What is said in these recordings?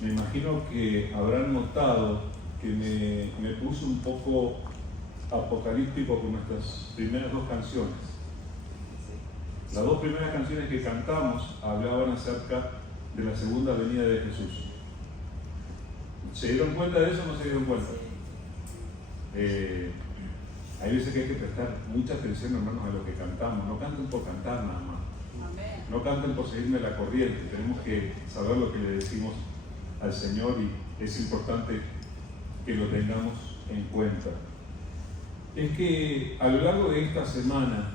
me imagino que habrán notado que me puse un poco apocalíptico con nuestras primeras dos canciones. Las dos primeras canciones que cantamos hablaban acerca de la segunda venida de Jesús. ¿Se dieron cuenta de eso o no se dieron cuenta? Hay veces que hay que prestar mucha atención, hermanos, a lo que cantamos. No canten por cantar nada más. No canten por seguirme la corriente. Tenemos que saber lo que le decimos al Señor y es importante que lo tengamos en cuenta. Es que a lo largo de esta semana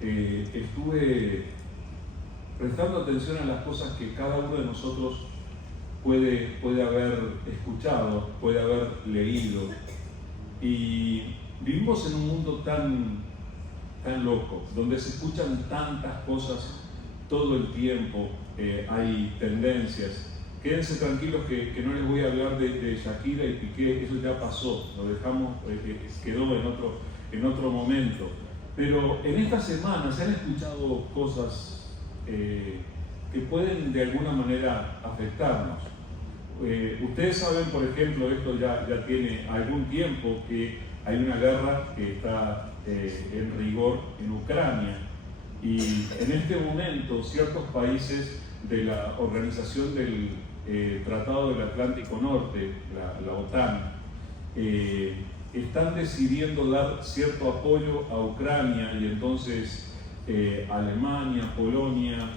estuve prestando atención a las cosas que cada uno de nosotros puede haber escuchado, puede haber leído. Y vivimos en un mundo tan loco, donde se escuchan tantas cosas todo el tiempo, hay tendencias. Quédense tranquilos que no les voy a hablar de Shakira y Piqué, eso ya pasó, lo dejamos, quedó en otro momento. Pero en esta semana se han escuchado cosas que pueden de alguna manera afectarnos. Ustedes saben, por ejemplo, esto ya tiene algún tiempo, que hay una guerra que está en rigor en Ucrania, y en este momento ciertos países de la Organización del Tratado del Atlántico Norte, la OTAN, están decidiendo dar cierto apoyo a Ucrania, y entonces Alemania, Polonia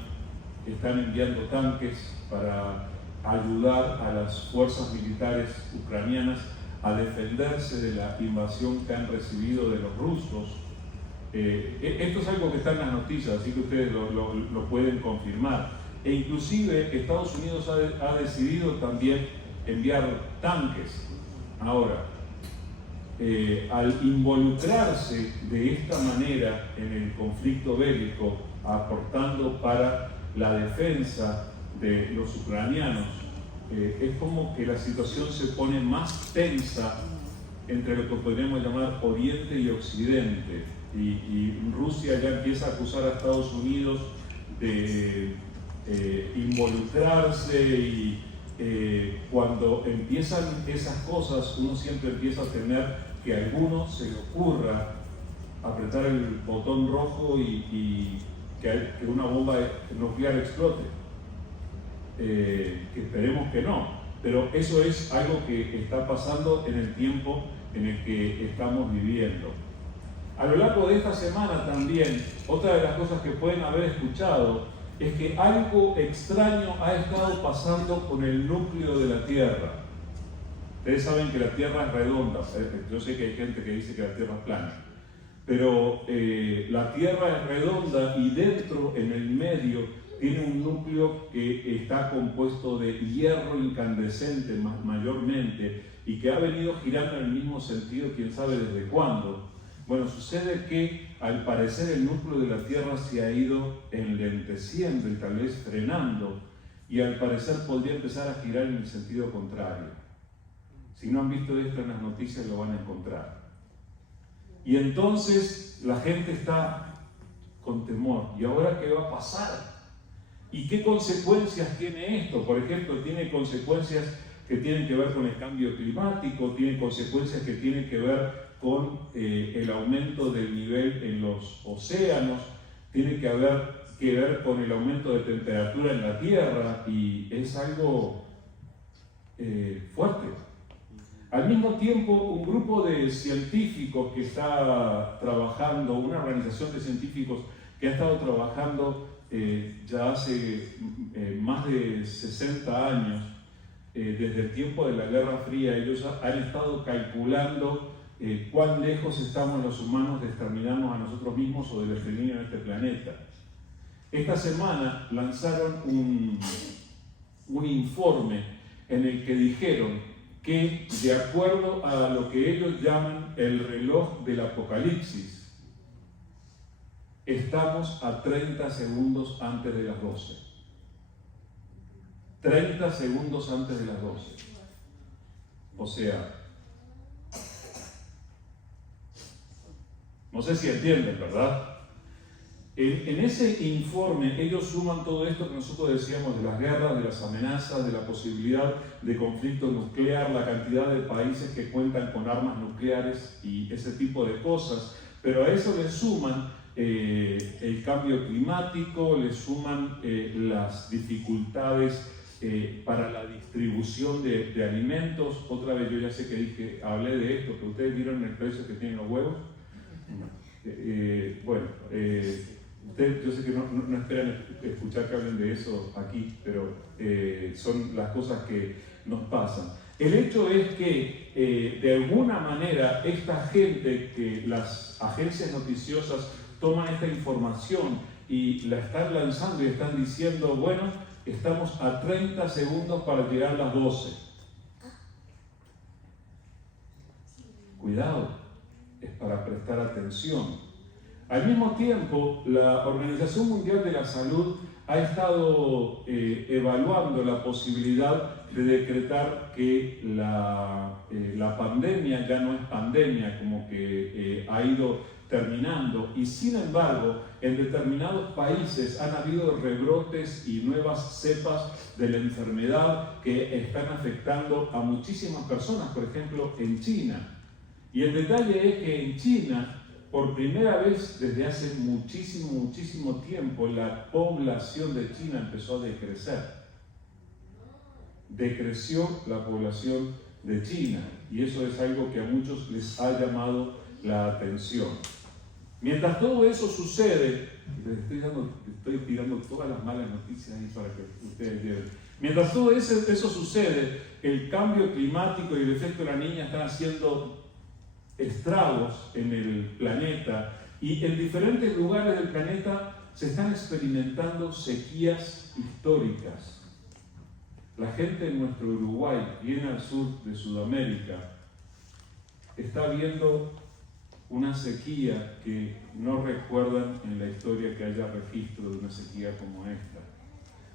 están enviando tanques para ayudar a las fuerzas militares ucranianas a defenderse de la invasión que han recibido de los rusos. Esto es algo que está en las noticias, así que ustedes lo pueden confirmar. E inclusive Estados Unidos ha decidido también enviar tanques. Ahora, al involucrarse de esta manera en el conflicto bélico, aportando para la defensa de los ucranianos, es como que la situación se pone más tensa entre lo que podríamos llamar Oriente y Occidente, y Rusia ya empieza a acusar a Estados Unidos de involucrarse, y cuando empiezan esas cosas uno siempre empieza a temer que a alguno se le ocurra apretar el botón rojo y que una bomba nuclear explote. Que esperemos que no, pero eso es algo que está pasando en el tiempo en el que estamos viviendo. A lo largo de esta semana también, otra de las cosas que pueden haber escuchado es que algo extraño ha estado pasando con el núcleo de la Tierra. Ustedes saben que la Tierra es redonda, yo sé que hay gente que dice que la Tierra es plana, pero la Tierra es redonda, y dentro, en el medio, tiene un núcleo que está compuesto de hierro incandescente mayormente, y que ha venido girando en el mismo sentido, quién sabe desde cuándo. Bueno, sucede que al parecer el núcleo de la Tierra se ha ido enlenteciendo y tal vez frenando, y al parecer podría empezar a girar en el sentido contrario. Si no han visto esto en las noticias, lo van a encontrar. Y entonces la gente está con temor. ¿Y ahora qué va a pasar? ¿Y qué consecuencias tiene esto? Por ejemplo, tiene consecuencias que tienen que ver con el cambio climático, tiene consecuencias que tienen que ver con el aumento del nivel en los océanos, tiene que ver con el aumento de temperatura en la Tierra, y es algo fuerte. Al mismo tiempo, un grupo de científicos que está trabajando, una organización de científicos que ha estado trabajando ya hace más de 60 años, desde el tiempo de la Guerra Fría, ellos han estado calculando cuán lejos estamos los humanos de exterminarnos a nosotros mismos o de definir en este planeta. Esta semana lanzaron un informe en el que dijeron que, de acuerdo a lo que ellos llaman el reloj del apocalipsis, estamos a 30 segundos antes de las 12. 30 segundos antes de las 12. O sea, no sé si entienden, ¿verdad? En ese informe ellos suman todo esto que nosotros decíamos de las guerras, de las amenazas, de la posibilidad de conflicto nuclear, la cantidad de países que cuentan con armas nucleares y ese tipo de cosas, pero a eso le suman el cambio climático, le suman las dificultades para la distribución de alimentos. Otra vez, yo ya sé que hablé de esto, que ustedes vieron el precio que tienen los huevos. Yo sé que no esperan escuchar que hablen de eso aquí, pero son las cosas que nos pasan. El hecho es que de alguna manera esta gente, que las agencias noticiosas toman esta información y la están lanzando y están diciendo, bueno, estamos a 30 segundos para llegar a las 12. Cuidado, es para prestar atención. Al mismo tiempo, la Organización Mundial de la Salud ha estado evaluando la posibilidad de decretar que la pandemia ya no es pandemia, como que ha ido terminando, y sin embargo, en determinados países han habido rebrotes y nuevas cepas de la enfermedad que están afectando a muchísimas personas, por ejemplo, en China. Y el detalle es que en China, por primera vez desde hace muchísimo tiempo, la población de China empezó a decrecer. Decreció la población de China, y eso es algo que a muchos les ha llamado la atención. Mientras todo eso sucede, les estoy tirando todas las malas noticias ahí para que ustedes lleven. Mientras todo eso sucede, el cambio climático y el efecto de la niña están haciendo estragos en el planeta, y en diferentes lugares del planeta se están experimentando sequías históricas. La gente en nuestro Uruguay, bien al sur de Sudamérica, está viendo una sequía que no recuerdan en la historia que haya registro de una sequía como esta,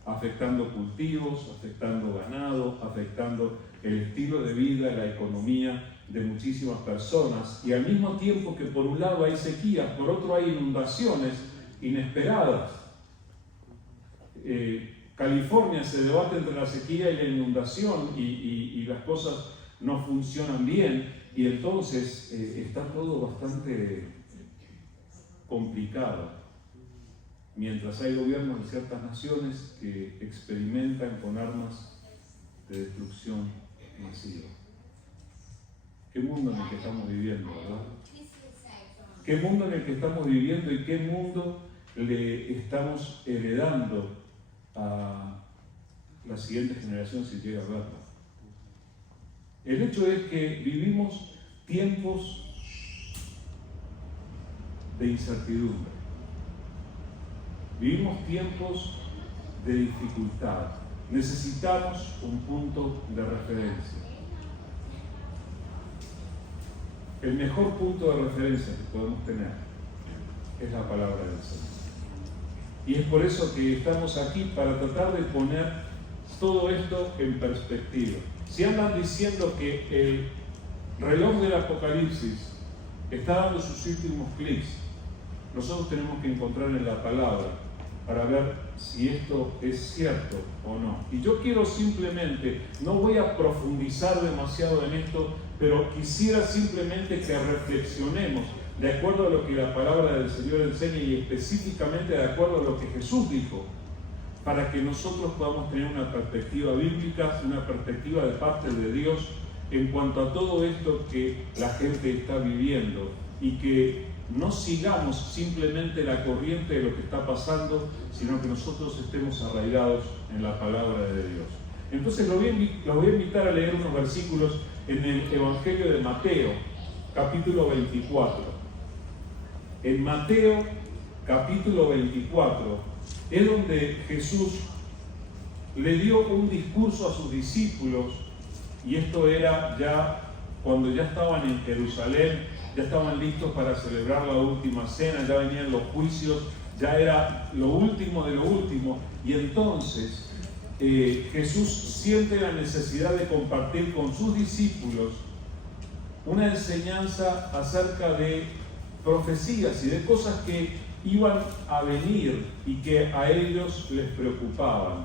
afectando cultivos, afectando ganado, afectando el estilo de vida, la economía de muchísimas personas, y al mismo tiempo que por un lado hay sequías, por otro hay inundaciones inesperadas. California se debate entre la sequía y la inundación, y las cosas no funcionan bien, y entonces está todo bastante complicado, mientras hay gobiernos de ciertas naciones que experimentan con armas de destrucción masiva. ¿Qué mundo en el que estamos viviendo, verdad? ¿Qué mundo en el que estamos viviendo y qué mundo le estamos heredando a la siguiente generación si llega a verlo? El hecho es que vivimos tiempos de incertidumbre, vivimos tiempos de dificultad, necesitamos un punto de referencia. El mejor punto de referencia que podemos tener es la palabra del Señor. Y es por eso que estamos aquí, para tratar de poner todo esto en perspectiva. Si andan diciendo que el reloj del Apocalipsis está dando sus últimos clics, nosotros tenemos que encontrar en la palabra para ver si esto es cierto o no. Y yo quiero simplemente, no voy a profundizar demasiado en esto, pero quisiera simplemente que reflexionemos de acuerdo a lo que la palabra del Señor enseña, y específicamente de acuerdo a lo que Jesús dijo, para que nosotros podamos tener una perspectiva bíblica, una perspectiva de parte de Dios en cuanto a todo esto que la gente está viviendo, y que no sigamos simplemente la corriente de lo que está pasando, sino que nosotros estemos arraigados en la palabra de Dios. Entonces los voy a invitar a leer unos versículos en el Evangelio de Mateo, capítulo 24. En Mateo, capítulo 24, es donde Jesús le dio un discurso a sus discípulos, y esto era ya cuando ya estaban en Jerusalén, ya estaban listos para celebrar la última cena, ya venían los juicios, ya era lo último de lo último, y entonces Jesús siente la necesidad de compartir con sus discípulos una enseñanza acerca de profecías y de cosas que iban a venir y que a ellos les preocupaban.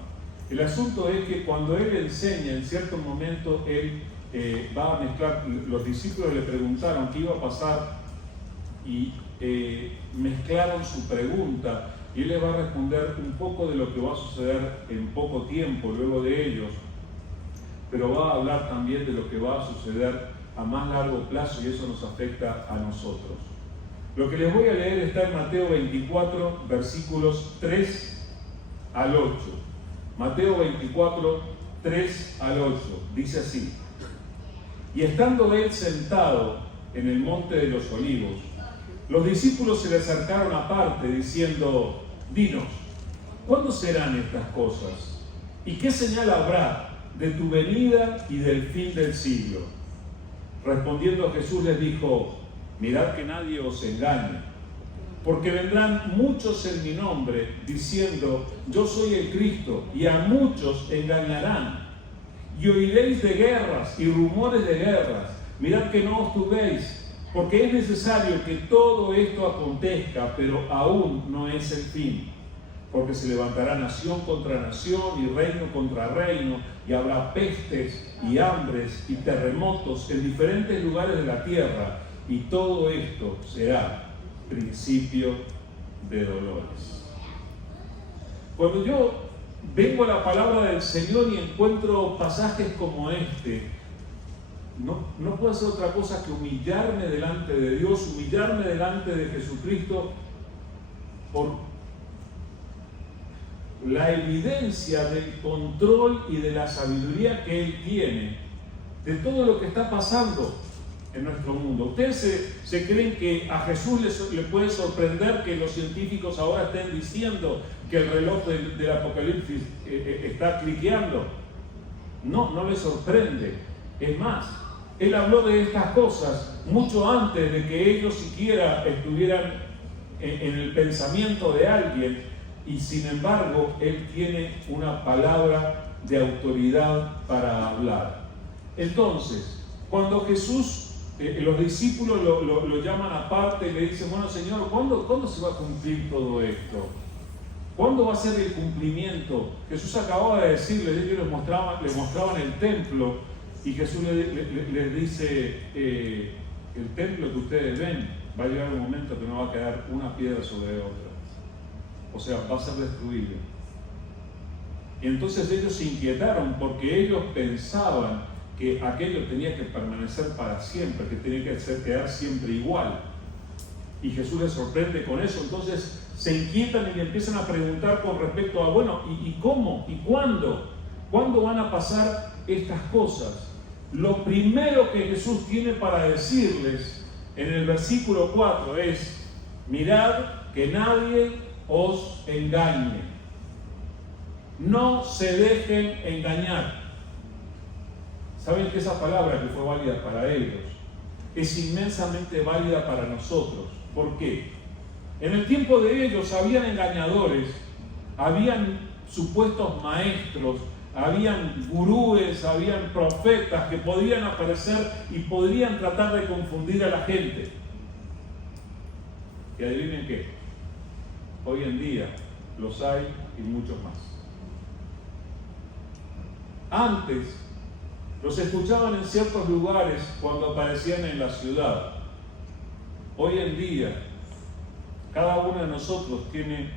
El asunto es que cuando él enseña, en cierto momento él va a mezclar, los discípulos le preguntaron qué iba a pasar y mezclaron su pregunta y él les va a responder un poco de lo que va a suceder en poco tiempo luego de ellos, pero va a hablar también de lo que va a suceder a más largo plazo y eso nos afecta a nosotros. Lo que les voy a leer está en Mateo 24, versículos 3 al 8. Mateo 24, 3 al 8, dice así: y estando él sentado en el monte de los olivos, los discípulos se le acercaron aparte diciendo: dinos, ¿cuándo serán estas cosas? ¿Y qué señal habrá de tu venida y del fin del siglo? Respondiendo Jesús les dijo: mirad que nadie os engañe, porque vendrán muchos en mi nombre diciendo: yo soy el Cristo, y a muchos engañarán. Y oiréis de guerras y rumores de guerras. Mirad que no os turbéis, porque es necesario que todo esto acontezca, pero aún no es el fin. Porque se levantará nación contra nación y reino contra reino, y habrá pestes y hambres y terremotos en diferentes lugares de la tierra, y todo esto será principio de dolores. Cuando yo vengo a la palabra del Señor y encuentro pasajes como este, no puedo hacer otra cosa que humillarme delante de Dios, humillarme delante de Jesucristo por la evidencia del control y de la sabiduría que Él tiene de todo lo que está pasando en nuestro mundo. ¿Ustedes se creen que a Jesús le puede sorprender que los científicos ahora estén diciendo que el reloj del Apocalipsis está cliqueando? No les sorprende. Es más, Él habló de estas cosas mucho antes de que ellos siquiera estuvieran en el pensamiento de alguien, y sin embargo Él tiene una palabra de autoridad para hablar. Entonces, cuando Jesús, los discípulos lo llaman aparte y le dicen: bueno, Señor, ¿cuándo se va a cumplir todo esto? ¿Cuándo va a ser el cumplimiento? Jesús acababa de decirles, ellos les mostraban el templo, y Jesús les dice: el templo que ustedes ven, va a llegar un momento que no va a quedar una piedra sobre otra. O sea, va a ser destruido. Y entonces ellos se inquietaron porque ellos pensaban que aquello tenía que permanecer para siempre, que tenía que quedar siempre igual. Y Jesús les sorprende con eso. Entonces se inquietan y le empiezan a preguntar con respecto a, bueno, ¿y cómo? ¿Y cuándo? ¿Cuándo van a pasar estas cosas? Lo primero que Jesús tiene para decirles en el versículo 4 es: mirad que nadie os engañe. No se dejen engañar. ¿Saben que esa palabra que fue válida para ellos es inmensamente válida para nosotros? ¿Por qué? En el tiempo de ellos habían engañadores, habían supuestos maestros, habían gurúes, habían profetas que podían aparecer y podrían tratar de confundir a la gente. Y adivinen qué, hoy en día los hay y muchos más. Antes los escuchaban en ciertos lugares cuando aparecían en la ciudad. Hoy en día, cada uno de nosotros tiene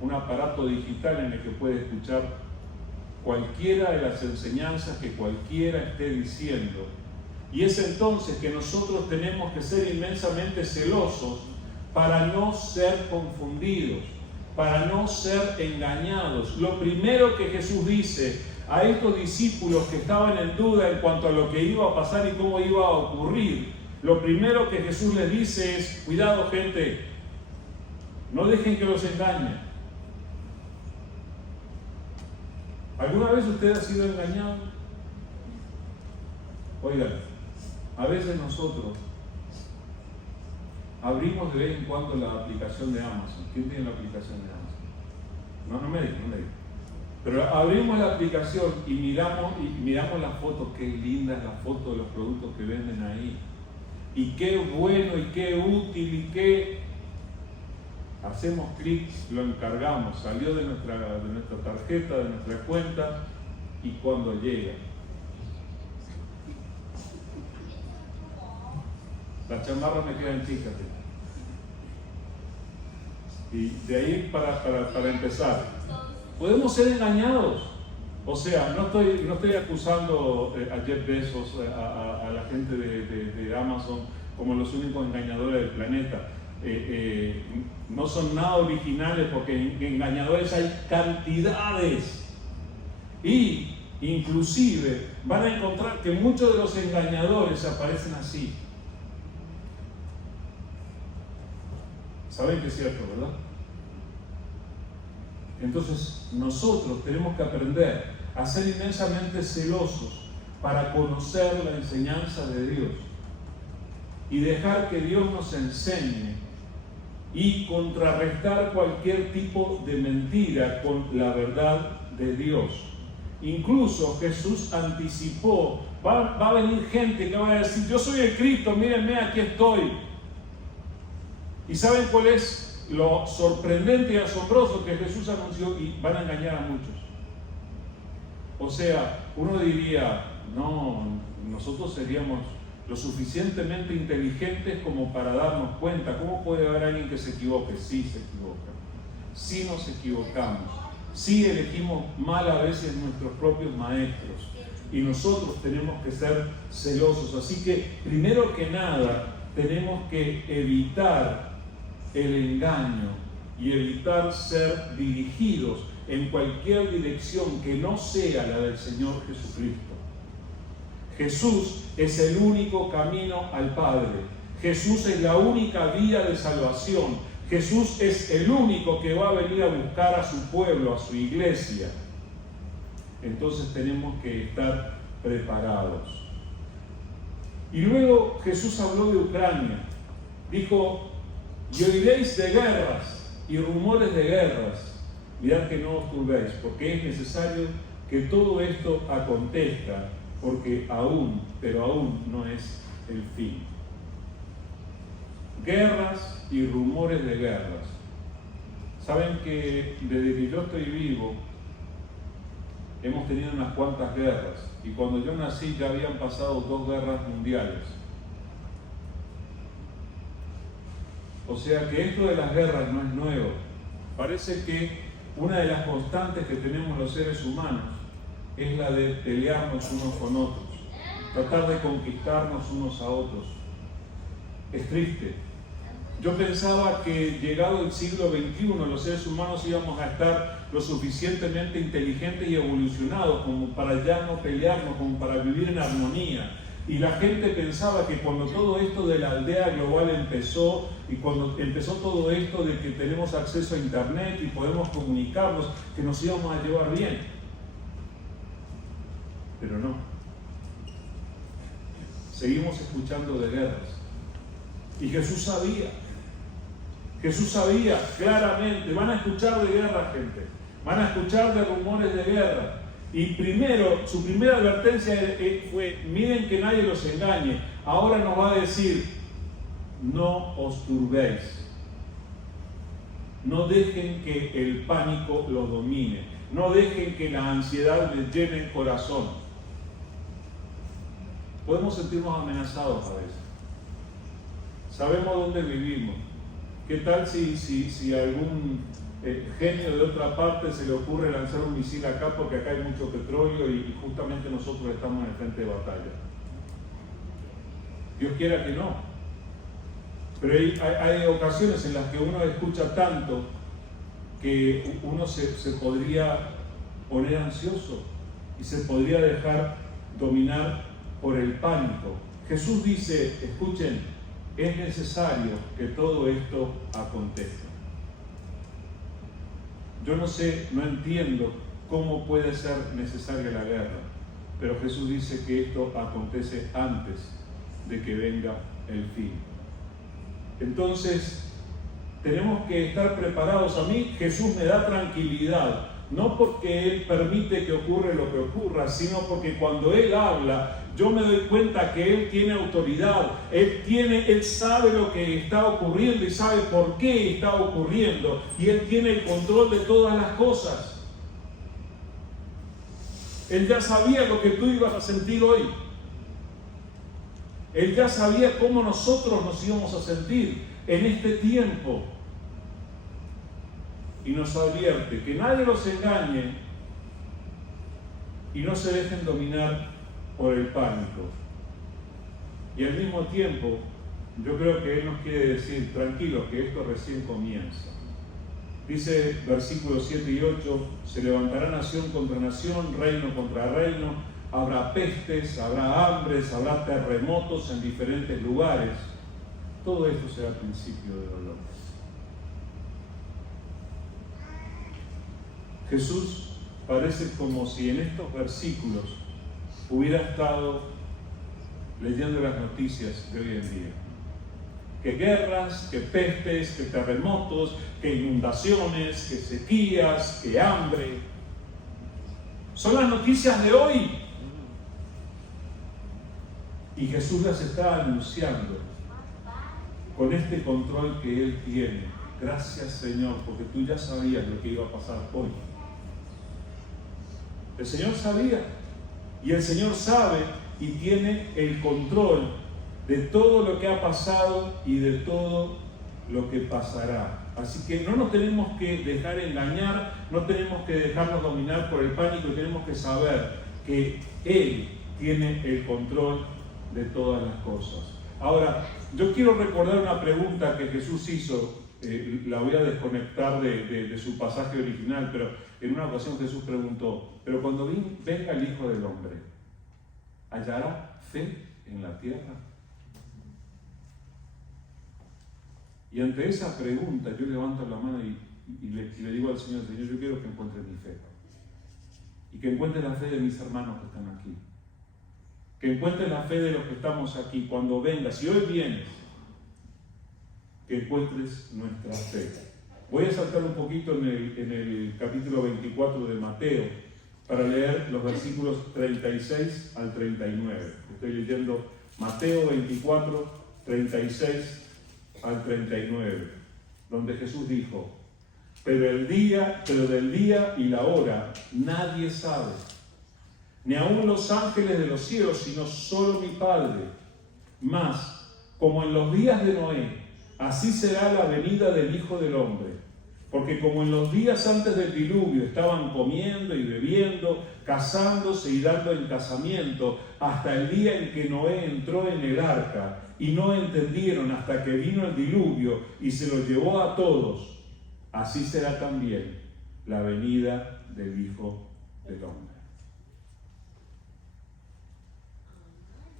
un aparato digital en el que puede escuchar cualquiera de las enseñanzas que cualquiera esté diciendo. Y es entonces que nosotros tenemos que ser inmensamente celosos para no ser confundidos, para no ser engañados. Lo primero que Jesús dice a estos discípulos que estaban en duda en cuanto a lo que iba a pasar y cómo iba a ocurrir, lo primero que Jesús les dice es: cuidado, gente, no dejen que los engañen. ¿Alguna vez usted ha sido engañado? Oigan, a veces nosotros abrimos de vez en cuando la aplicación de Amazon. ¿Quién tiene la aplicación de Amazon? No me digan. Pero abrimos la aplicación y miramos la foto. Qué linda es la foto de los productos que venden ahí. Y qué bueno y qué útil y qué... hacemos clic, lo encargamos, salió de nuestra tarjeta, de nuestra cuenta, y cuando llega, la chamarra me queda en chica. Y de ahí para empezar, podemos ser engañados. O sea, no estoy acusando a Jeff Bezos, a la gente de Amazon como los únicos engañadores del planeta. No son nada originales, porque engañadores hay cantidades. Y inclusive van a encontrar que muchos de los engañadores aparecen así. Saben que es cierto, ¿verdad? Entonces nosotros tenemos que aprender a ser inmensamente celosos para conocer la enseñanza de Dios y dejar que Dios nos enseñe y contrarrestar cualquier tipo de mentira con la verdad de Dios. Incluso Jesús anticipó, va a venir gente que va a decir: yo soy el Cristo, mírenme, aquí estoy. ¿Y saben cuál es lo sorprendente y asombroso que Jesús anunció? Y van a engañar a muchos. O sea, uno diría: no, nosotros seríamos lo suficientemente inteligentes como para darnos cuenta. ¿Cómo puede haber alguien que se equivoque? Sí se equivoca, sí nos equivocamos, sí elegimos mal a veces nuestros propios maestros, y nosotros tenemos que ser celosos. Así que, primero que nada, tenemos que evitar el engaño y evitar ser dirigidos en cualquier dirección que no sea la del Señor Jesucristo. Jesús es el único camino al Padre. Jesús es la única vía de salvación. Jesús es el único que va a venir a buscar a su pueblo, a su iglesia. Entonces tenemos que estar preparados. Y luego Jesús habló de Ucrania. Dijo: y oiréis de guerras y rumores de guerras. Mirad que no os turbéis, porque es necesario que todo esto acontezca, porque pero aún no es el fin. Guerras y rumores de guerras. Saben que desde que yo estoy vivo hemos tenido unas cuantas guerras, y cuando yo nací ya habían pasado 2 guerras mundiales. O sea que esto de las guerras no es nuevo. Parece que una de las constantes que tenemos los seres humanos es la de pelearnos unos con otros, tratar de conquistarnos unos a otros. Es triste. Yo pensaba que llegado el siglo XXI los seres humanos íbamos a estar lo suficientemente inteligentes y evolucionados como para ya no pelearnos, como para vivir en armonía. Y la gente pensaba que cuando todo esto de la aldea global empezó, y cuando empezó todo esto de que tenemos acceso a internet y podemos comunicarnos, que nos íbamos a llevar bien. Pero no. Seguimos escuchando de guerras. Y Jesús sabía claramente: van a escuchar de guerra, gente. Van a escuchar de rumores de guerra. Y primero, su primera advertencia fue: miren que nadie los engañe. Ahora nos va a decir: no os turbéis. No dejen que el pánico los domine. No dejen que la ansiedad les llene el corazón. Podemos sentirnos amenazados a veces. Sabemos dónde vivimos. ¿Qué tal si algún genio de otra parte se le ocurre lanzar un misil acá, porque acá hay mucho petróleo y justamente nosotros estamos en el frente de batalla? Dios quiera que no. Pero hay ocasiones en las que uno escucha tanto que uno se podría poner ansioso y se podría dejar dominar por el pánico. Jesús dice: escuchen, es necesario que todo esto acontezca. Yo no sé, no entiendo cómo puede ser necesaria la guerra, pero Jesús dice que esto acontece antes de que venga el fin. Entonces, tenemos que estar preparados. A mí Jesús me da tranquilidad no porque Él permite que ocurra lo que ocurra, sino porque cuando Él habla, yo me doy cuenta que Él tiene autoridad, Él sabe lo que está ocurriendo y sabe por qué está ocurriendo, y Él tiene el control de todas las cosas. Él ya sabía lo que tú ibas a sentir hoy. Él ya sabía cómo nosotros nos íbamos a sentir en este tiempo. Y nos advierte que nadie los engañe y no se dejen dominar por el pánico. Y al mismo tiempo, yo creo que Él nos quiere decir, tranquilos, que esto recién comienza. Dice versículos 7 y 8, se levantará nación contra nación, reino contra reino, habrá pestes, habrá hambres, habrá terremotos en diferentes lugares. Todo esto será el principio de dolor. Jesús parece como si en estos versículos hubiera estado leyendo las noticias de hoy en día. Que guerras, que pestes, que terremotos, que inundaciones, que sequías, que hambre. Son las noticias de hoy. Y Jesús las está anunciando con este control que Él tiene. Gracias, Señor, porque tú ya sabías lo que iba a pasar hoy. El Señor sabía, y el Señor sabe y tiene el control de todo lo que ha pasado y de todo lo que pasará. Así que no nos tenemos que dejar engañar, no tenemos que dejarnos dominar por el pánico, tenemos que saber que Él tiene el control de todas las cosas. Ahora, yo quiero recordar una pregunta que Jesús hizo, la voy a desconectar de su pasaje original, pero en una ocasión Jesús preguntó, pero cuando venga el Hijo del Hombre, ¿hallará fe en la tierra? Y ante esa pregunta yo levanto la mano y le digo al Señor, Señor, yo quiero que encuentre mi fe. Y que encuentre la fe de mis hermanos que están aquí. Que encuentre la fe de los que estamos aquí. Cuando vengas, si hoy vienes, que encuentres nuestra fe. Voy a saltar un poquito en el capítulo 24 de Mateo para leer los versículos 36 al 39. Estoy leyendo Mateo 24, 36 al 39, donde Jesús dijo, pero del día y la hora nadie sabe, ni aun los ángeles de los cielos, sino solo mi Padre. Mas, como en los días de Noé, así será la venida del Hijo del Hombre. Porque como en los días antes del diluvio estaban comiendo y bebiendo, casándose y dando en casamiento, hasta el día en que Noé entró en el arca, y no entendieron hasta que vino el diluvio y se los llevó a todos, así será también la venida del Hijo del Hombre.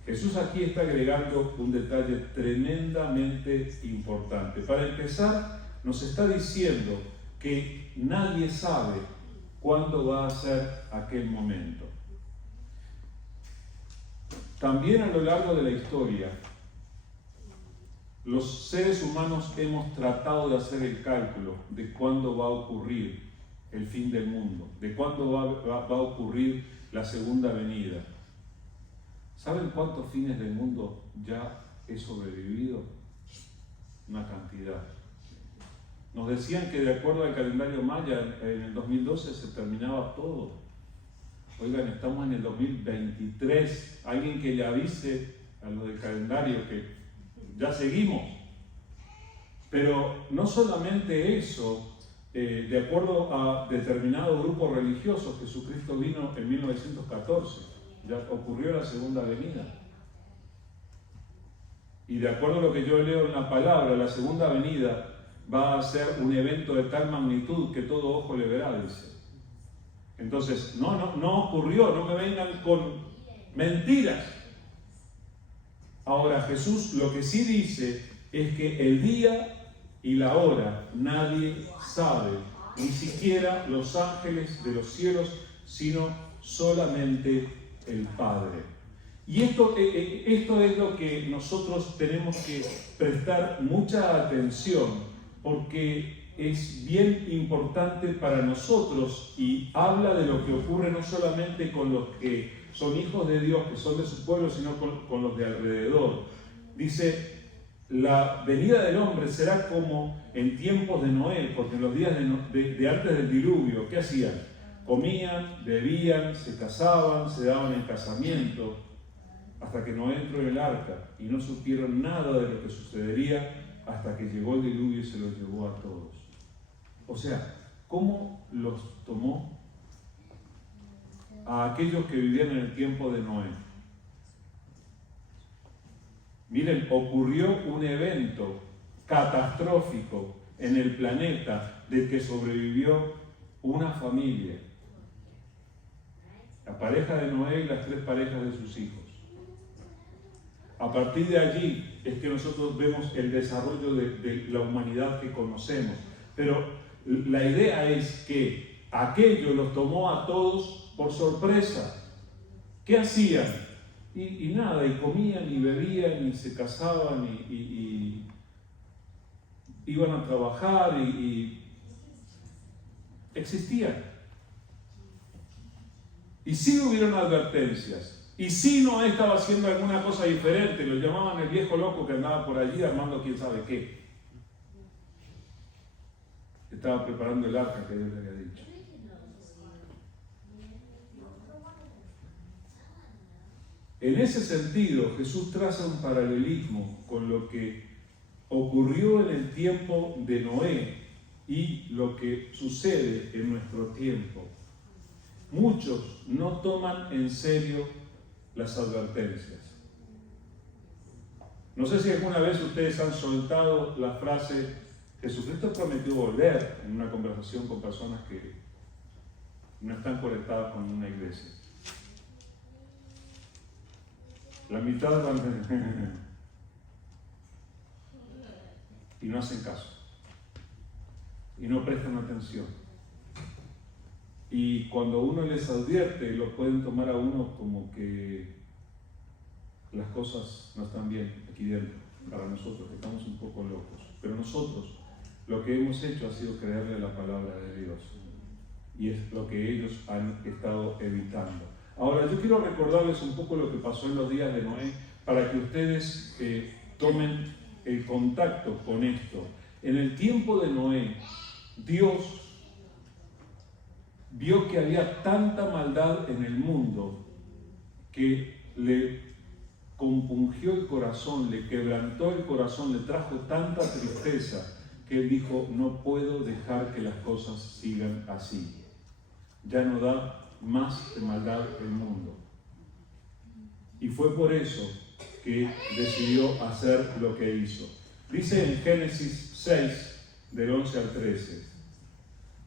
Jesús aquí está agregando un detalle tremendamente importante. Para empezar, nos está diciendo que nadie sabe cuándo va a ser aquel momento. También a lo largo de la historia, los seres humanos hemos tratado de hacer el cálculo de cuándo va a ocurrir el fin del mundo, de cuándo va a ocurrir la segunda venida. ¿Saben cuántos fines del mundo ya he sobrevivido? Una cantidad. Nos decían que de acuerdo al calendario maya, en el 2012 se terminaba todo. Oigan, estamos en el 2023. Alguien que le avise a los del calendario que ya seguimos. Pero no solamente eso, de acuerdo a determinados grupos religiosos, Jesucristo vino en 1914. Ya ocurrió la segunda venida. Y de acuerdo a lo que yo leo en la palabra, la segunda venida va a ser un evento de tal magnitud que todo ojo le verá, dice. Entonces, no ocurrió, no me vengan con mentiras. Ahora, Jesús lo que sí dice es que el día y la hora nadie sabe, ni siquiera los ángeles de los cielos, sino solamente el Padre. Y esto es lo que nosotros tenemos que prestar mucha atención, porque es bien importante para nosotros y habla de lo que ocurre no solamente con los que son hijos de Dios, que son de su pueblo, sino con los de alrededor. Dice, la venida del hombre será como en tiempos de Noé, porque en los días de antes del diluvio, ¿qué hacían? Comían, bebían, se casaban, se daban en casamiento, hasta que Noé entró en el arca y no supieron nada de lo que sucedería hasta que llegó el diluvio y se los llevó a todos. O sea, ¿cómo los tomó a aquellos que vivían en el tiempo de Noé? Miren, ocurrió un evento catastrófico en el planeta del que sobrevivió una familia. La pareja de Noé y las 3 parejas de sus hijos. A partir de allí es que nosotros vemos el desarrollo de la humanidad que conocemos. Pero la idea es que aquello los tomó a todos por sorpresa. ¿Qué hacían? Y nada, y comían, y bebían, y se casaban, y iban a trabajar, y existían. Y sí hubieron advertencias. Y sí Noé estaba haciendo alguna cosa diferente, lo llamaban el viejo loco que andaba por allí armando quién sabe qué. Estaba preparando el arca que Dios le había dicho. En ese sentido, Jesús traza un paralelismo con lo que ocurrió en el tiempo de Noé y lo que sucede en nuestro tiempo. Muchos no toman en serio las advertencias. No sé si alguna vez ustedes han soltado la frase Jesucristo prometió volver en una conversación con personas que no están conectadas con una iglesia. La mitad van y no hacen caso y no prestan atención. Y cuando uno les advierte, lo pueden tomar a uno como que las cosas no están bien aquí dentro, para nosotros, que estamos un poco locos. Pero nosotros, lo que hemos hecho ha sido creerle la palabra de Dios. Y es lo que ellos han estado evitando. Ahora, yo quiero recordarles un poco lo que pasó en los días de Noé, para que ustedes tomen el contacto con esto. En el tiempo de Noé, Dios vio que había tanta maldad en el mundo que le compungió el corazón, le quebrantó el corazón, le trajo tanta tristeza que él dijo, no puedo dejar que las cosas sigan así. Ya no da más de maldad el mundo. Y fue por eso que decidió hacer lo que hizo. Dice en Génesis 6, del 11 al 13,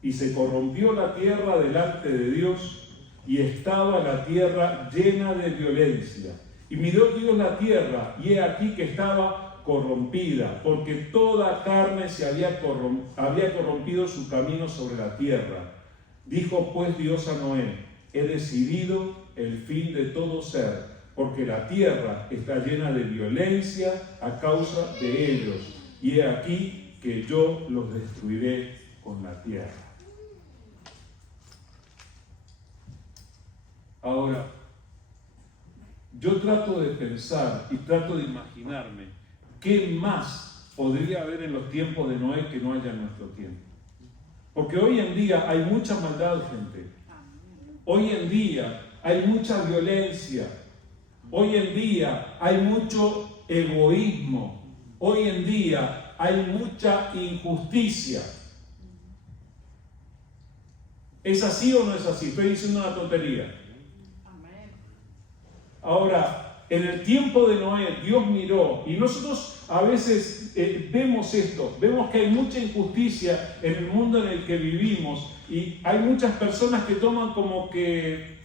y se corrompió la tierra delante de Dios, y estaba la tierra llena de violencia. Y miró Dios la tierra, y he aquí que estaba corrompida, porque toda carne se había corrompido su camino sobre la tierra. Dijo pues Dios a Noé, he decidido el fin de todo ser, porque la tierra está llena de violencia a causa de ellos, y he aquí que yo los destruiré con la tierra. Ahora, yo trato de pensar y trato de imaginarme qué más podría haber en los tiempos de Noé que no haya en nuestro tiempo. Porque hoy en día hay mucha maldad, gente. Hoy en día hay mucha violencia. Hoy en día hay mucho egoísmo. Hoy en día hay mucha injusticia. ¿Es así o no es así? Estoy diciendo una tontería. Ahora, en el tiempo de Noé, Dios miró, y nosotros a veces vemos esto, vemos que hay mucha injusticia en el mundo en el que vivimos, y hay muchas personas que toman como que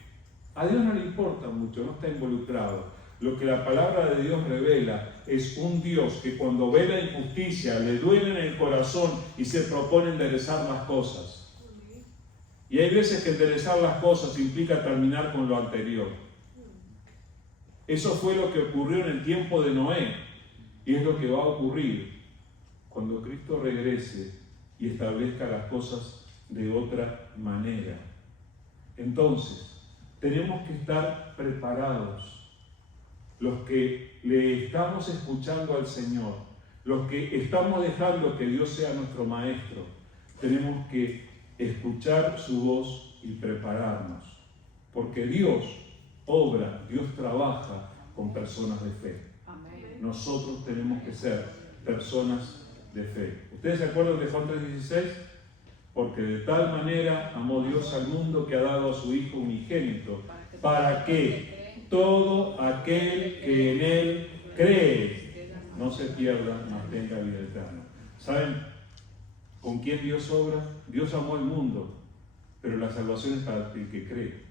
a Dios no le importa mucho, no está involucrado. Lo que la palabra de Dios revela es un Dios que cuando ve la injusticia le duele en el corazón y se propone enderezar las cosas. Y hay veces que enderezar las cosas implica terminar con lo anterior. Eso fue lo que ocurrió en el tiempo de Noé, y es lo que va a ocurrir cuando Cristo regrese y establezca las cosas de otra manera. Entonces, tenemos que estar preparados. Los que le estamos escuchando al Señor, los que estamos dejando que Dios sea nuestro Maestro, tenemos que escuchar su voz y prepararnos. Porque Dios obra, Dios trabaja con personas de fe. Amén. Nosotros tenemos que ser personas de fe. ¿Ustedes se acuerdan de Juan 3:16? Porque de tal manera amó Dios al mundo que ha dado a su Hijo unigénito, para que todo aquel que en Él cree no se pierda, mas tenga vida eterna. ¿Saben con quién Dios obra? Dios amó al mundo, pero la salvación es para el que cree.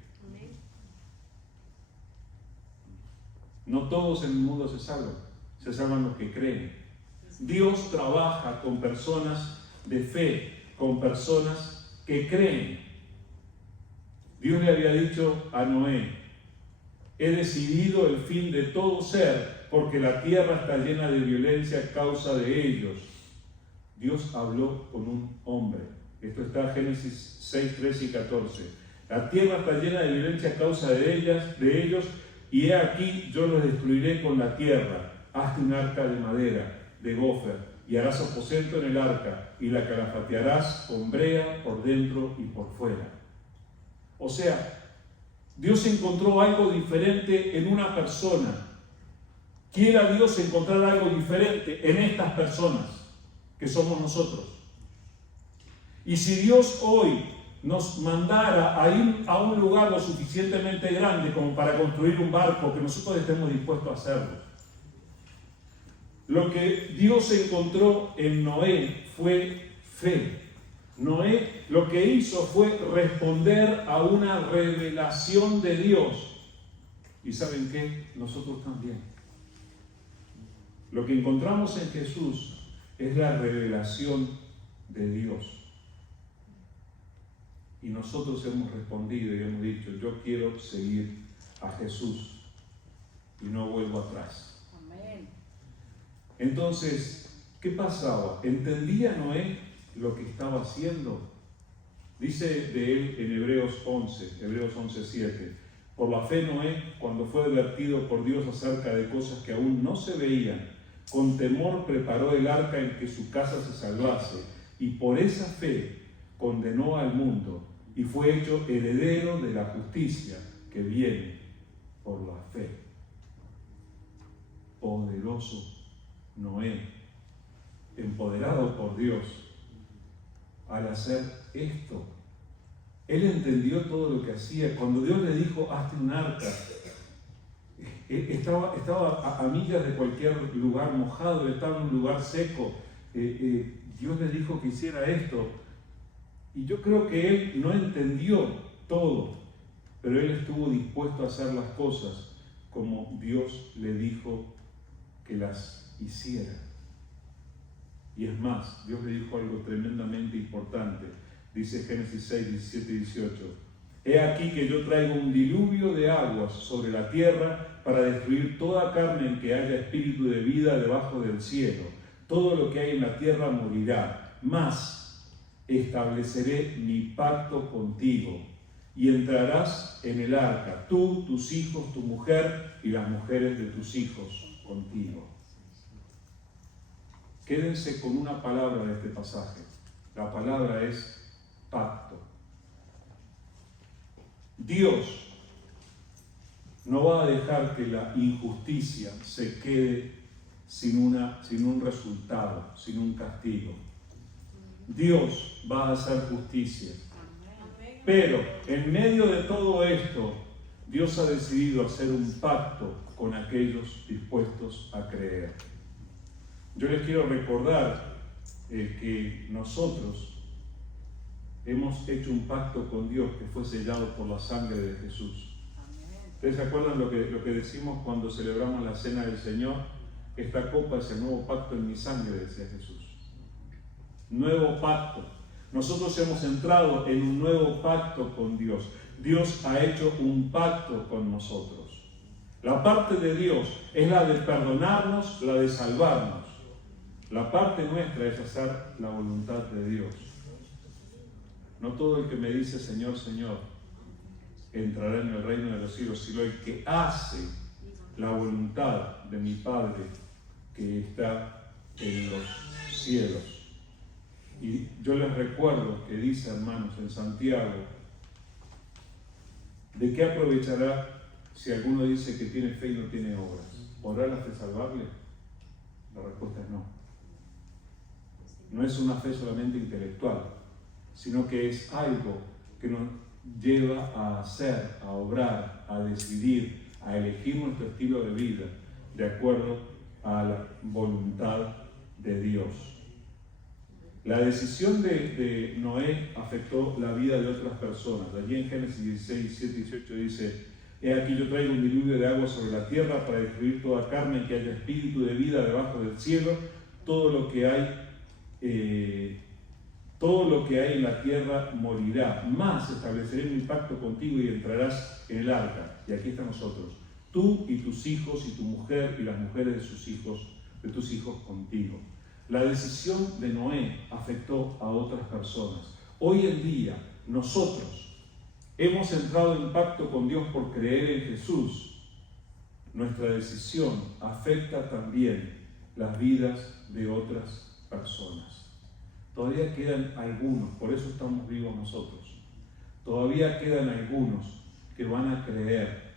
No todos en el mundo se salvan los que creen. Dios trabaja con personas de fe, con personas que creen. Dios le había dicho a Noé: he decidido el fin de todo ser, porque la tierra está llena de violencia a causa de ellos. Dios habló con un hombre. Esto está en Génesis 6, 13 y 14. La tierra está llena de violencia a causa de ellos, y he aquí, yo los destruiré con la tierra. Hazte un arca de madera, de gofer, y harás aposento en el arca, y la calafatearás con brea por dentro y por fuera. O sea, Dios encontró algo diferente en una persona. Quiera Dios encontrar algo diferente en estas personas, que somos nosotros. Y si Dios hoy nos mandara a ir a un lugar lo suficientemente grande como para construir un barco, que nosotros estemos dispuestos a hacerlo. Lo que Dios encontró en Noé fue fe. Noé lo que hizo fue responder a una revelación de Dios. ¿Y saben qué? Nosotros también. Lo que encontramos en Jesús es la revelación de Dios. Y nosotros hemos respondido y hemos dicho: yo quiero seguir a Jesús y no vuelvo atrás. Amén. Entonces, ¿qué pasaba? ¿Entendía Noé lo que estaba haciendo? Dice de él en Hebreos 11:7. Por la fe Noé, cuando fue advertido por Dios acerca de cosas que aún no se veían, con temor preparó el arca en que su casa se salvase, y por esa fe condenó al mundo y fue hecho heredero de la justicia que viene por la fe. Poderoso Noé, empoderado por Dios, al hacer esto. Él entendió todo lo que hacía. Cuando Dios le dijo: hazte un arca, estaba a millas de cualquier lugar mojado, estaba en un lugar seco. Dios le dijo que hiciera esto. Y yo creo que él no entendió todo, pero él estuvo dispuesto a hacer las cosas como Dios le dijo que las hiciera. Y es más, Dios le dijo algo tremendamente importante. Dice Génesis 6, 17 y 18. He aquí que yo traigo un diluvio de aguas sobre la tierra para destruir toda carne en que haya espíritu de vida debajo del cielo. Todo lo que hay en la tierra morirá. Mas estableceré mi pacto contigo y entrarás en el arca, tú, tus hijos, tu mujer y las mujeres de tus hijos contigo. Quédense con una palabra de este pasaje. La palabra es pacto. Dios no va a dejar que la injusticia se quede sin un resultado, sin un castigo. Dios va a hacer justicia. Pero en medio de todo esto, Dios ha decidido hacer un pacto con aquellos dispuestos a creer. Yo les quiero recordar que nosotros hemos hecho un pacto con Dios que fue sellado por la sangre de Jesús. ¿Ustedes se acuerdan lo que decimos cuando celebramos la cena del Señor? Esta copa es el nuevo pacto en mi sangre, decía Jesús. Nuevo pacto. Nosotros hemos entrado en un nuevo pacto con Dios. Dios ha hecho un pacto con nosotros. La parte de Dios es la de perdonarnos, la de salvarnos. La parte nuestra es hacer la voluntad de Dios. No todo el que me dice Señor, Señor, entrará en el reino de los cielos, sino el que hace la voluntad de mi Padre que está en los cielos. Y yo les recuerdo que dice, hermanos, en Santiago, ¿de qué aprovechará si alguno dice que tiene fe y no tiene obras? ¿Podrá la fe salvarle? La respuesta es no. No es una fe solamente intelectual, sino que es algo que nos lleva a hacer, a obrar, a decidir, a elegir nuestro estilo de vida de acuerdo a la voluntad de Dios. La decisión de Noé afectó la vida de otras personas. Allí en Génesis 16, 17 y 18 dice: he aquí yo traigo un diluvio de agua sobre la tierra para destruir toda carne, que haya espíritu de vida debajo del cielo. Todo lo que hay en la tierra morirá. Mas estableceré mi pacto contigo y entrarás en el arca. Y aquí están nosotros, tú y tus hijos y tu mujer y las mujeres de tus hijos contigo. La decisión de Noé afectó a otras personas. Hoy en día nosotros hemos entrado en pacto con Dios por creer en Jesús. Nuestra decisión afecta también las vidas de otras personas. Todavía quedan algunos, por eso estamos vivos nosotros. Todavía quedan algunos que van a creer,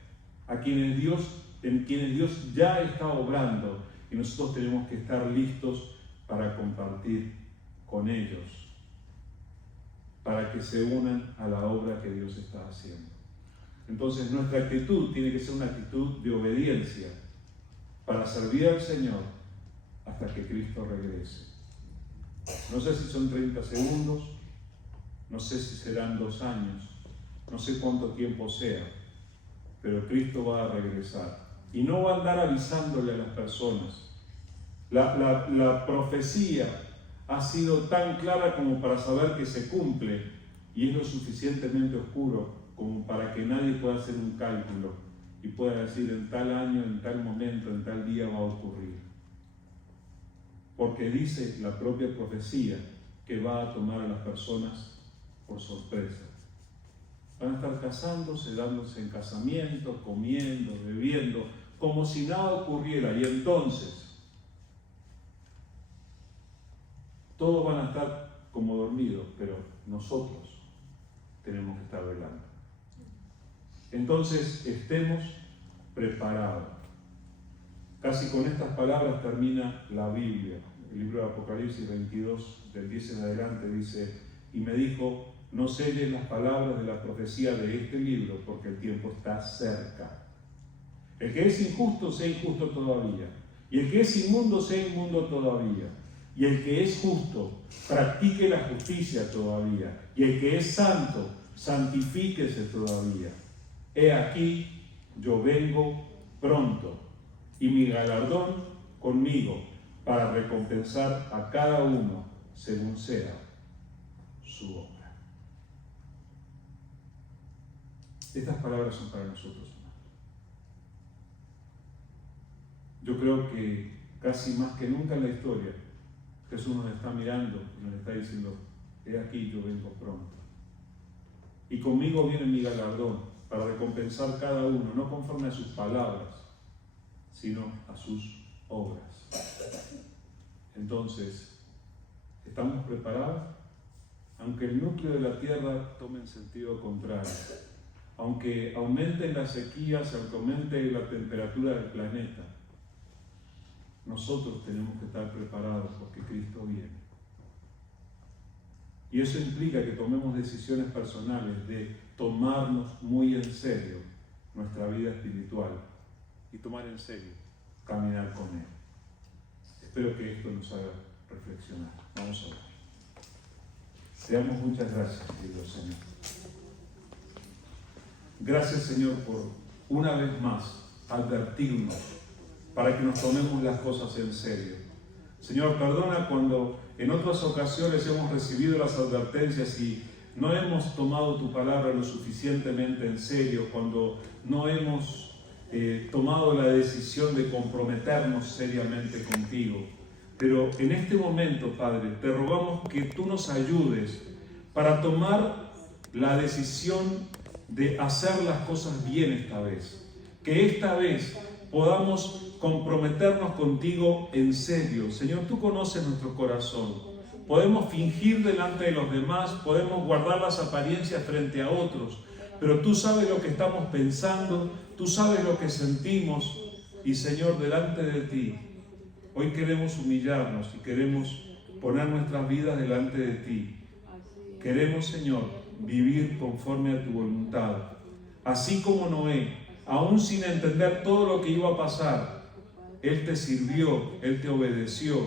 en quienes Dios ya está obrando, y nosotros tenemos que estar listos para compartir con ellos, para que se unan a la obra que Dios está haciendo. Entonces nuestra actitud tiene que ser una actitud de obediencia para servir al Señor hasta que Cristo regrese. No sé si son 30 segundos, no sé si serán 2 años, no sé cuánto tiempo sea, pero Cristo va a regresar y no va a andar avisándole a las personas. La profecía ha sido tan clara como para saber que se cumple, y es lo suficientemente oscuro como para que nadie pueda hacer un cálculo y pueda decir en tal año, en tal momento, en tal día va a ocurrir. Porque dice la propia profecía que va a tomar a las personas por sorpresa. Van a estar casándose, dándose en casamiento, comiendo, bebiendo, como si nada ocurriera, y entonces todos van a estar como dormidos, pero nosotros tenemos que estar velando. Entonces, estemos preparados. Casi con estas palabras termina la Biblia. El libro de Apocalipsis 22, del 10 en adelante, dice: y me dijo, no selles las palabras de la profecía de este libro, porque el tiempo está cerca. El que es injusto, sea injusto todavía. Y el que es inmundo, sea inmundo todavía. Y el que es justo, practique la justicia todavía. Y el que es santo, santifíquese todavía. He aquí, yo vengo pronto, y mi galardón conmigo, para recompensar a cada uno según sea su obra. Estas palabras son para nosotros, hermanos. Yo creo que casi más que nunca en la historia, Jesús nos está mirando y nos está diciendo: he aquí, yo vengo pronto. Y conmigo viene mi galardón para recompensar cada uno, no conforme a sus palabras, sino a sus obras. Entonces, ¿estamos preparados? Aunque el núcleo de la tierra tome en sentido contrario, aunque aumenten las sequías, aunque aumente la temperatura del planeta, nosotros tenemos que estar preparados porque Cristo viene. Y eso implica que tomemos decisiones personales de tomarnos muy en serio nuestra vida espiritual y tomar en serio caminar con Él. Espero que esto nos haga reflexionar. Vamos a orar. Te damos muchas gracias, querido Señor. Gracias, Señor, por una vez más advertirnos para que nos tomemos las cosas en serio. Señor, perdona cuando en otras ocasiones hemos recibido las advertencias y no hemos tomado tu palabra lo suficientemente en serio, cuando no hemos tomado la decisión de comprometernos seriamente contigo. Pero en este momento, Padre, te rogamos que tú nos ayudes para tomar la decisión de hacer las cosas bien esta vez. Que esta vez podamos comprometernos contigo en serio. Señor, tú conoces nuestro corazón. Podemos fingir delante de los demás, podemos guardar las apariencias frente a otros, pero tú sabes lo que estamos pensando, tú sabes lo que sentimos, y Señor, delante de ti, hoy queremos humillarnos y queremos poner nuestras vidas delante de ti. Queremos, Señor, vivir conforme a tu voluntad. Así como Noé, aún sin entender todo lo que iba a pasar, él te sirvió, él te obedeció.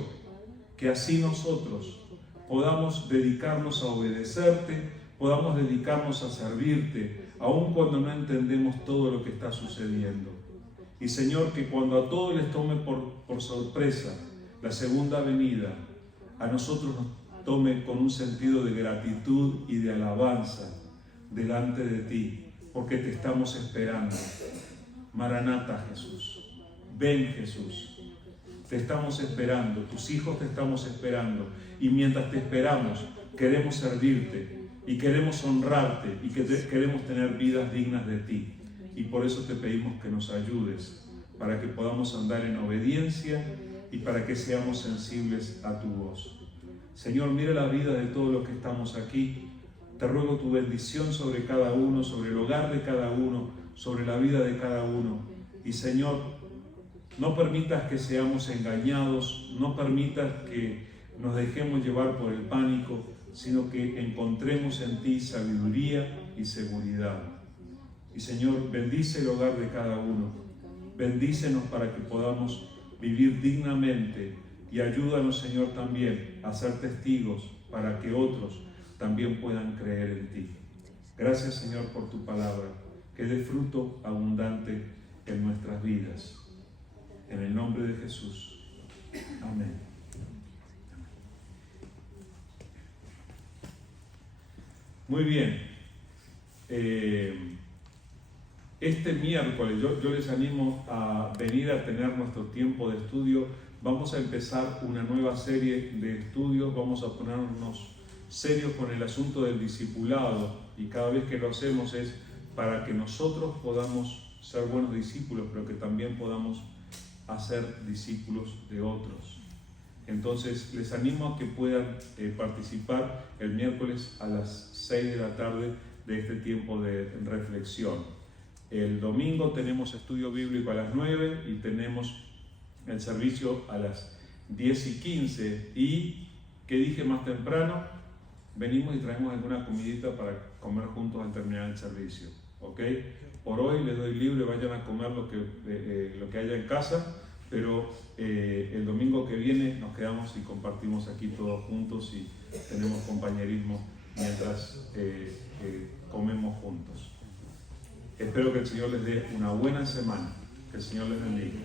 Que así nosotros podamos dedicarnos a obedecerte, podamos dedicarnos a servirte, aun cuando no entendemos todo lo que está sucediendo. Y Señor, que cuando a todos les tome por sorpresa la segunda venida, a nosotros nos tome con un sentido de gratitud y de alabanza delante de ti, porque te estamos esperando. Maranata, Jesús. Ven, Jesús. Te estamos esperando, tus hijos te estamos esperando, y mientras te esperamos queremos servirte y queremos honrarte y queremos tener vidas dignas de ti, y por eso te pedimos que nos ayudes para que podamos andar en obediencia y para que seamos sensibles a tu voz. Señor, mira la vida de todos los que estamos aquí. Te ruego tu bendición sobre cada uno, sobre el hogar de cada uno, sobre la vida de cada uno. Y Señor, no permitas que seamos engañados, no permitas que nos dejemos llevar por el pánico, sino que encontremos en ti sabiduría y seguridad. Y Señor, bendice el hogar de cada uno, bendícenos para que podamos vivir dignamente, y ayúdanos, Señor, también a ser testigos para que otros también puedan creer en ti. Gracias, Señor, por tu palabra, que dé fruto abundante en nuestras vidas. En el nombre de Jesús. Amén. Muy bien. Este miércoles yo les animo a venir a tener nuestro tiempo de estudio. Vamos a empezar una nueva serie de estudios. Vamos a ponernos serios con el asunto del discipulado, y cada vez que lo hacemos es para que nosotros podamos ser buenos discípulos, pero que también podamos hacer discípulos de otros. Entonces les animo a que puedan participar el miércoles a las 6 de la tarde de este tiempo de reflexión. El domingo tenemos estudio bíblico a las 9 y tenemos el servicio a las 10:15. Y, ¿qué dije más temprano? Venimos y traemos alguna comidita para comer juntos al terminar el servicio. ¿Ok? Por hoy les doy libre, vayan a comer lo que haya en casa, pero el domingo que viene nos quedamos y compartimos aquí todos juntos y tenemos compañerismo mientras comemos juntos. Espero que el Señor les dé una buena semana, que el Señor les bendiga.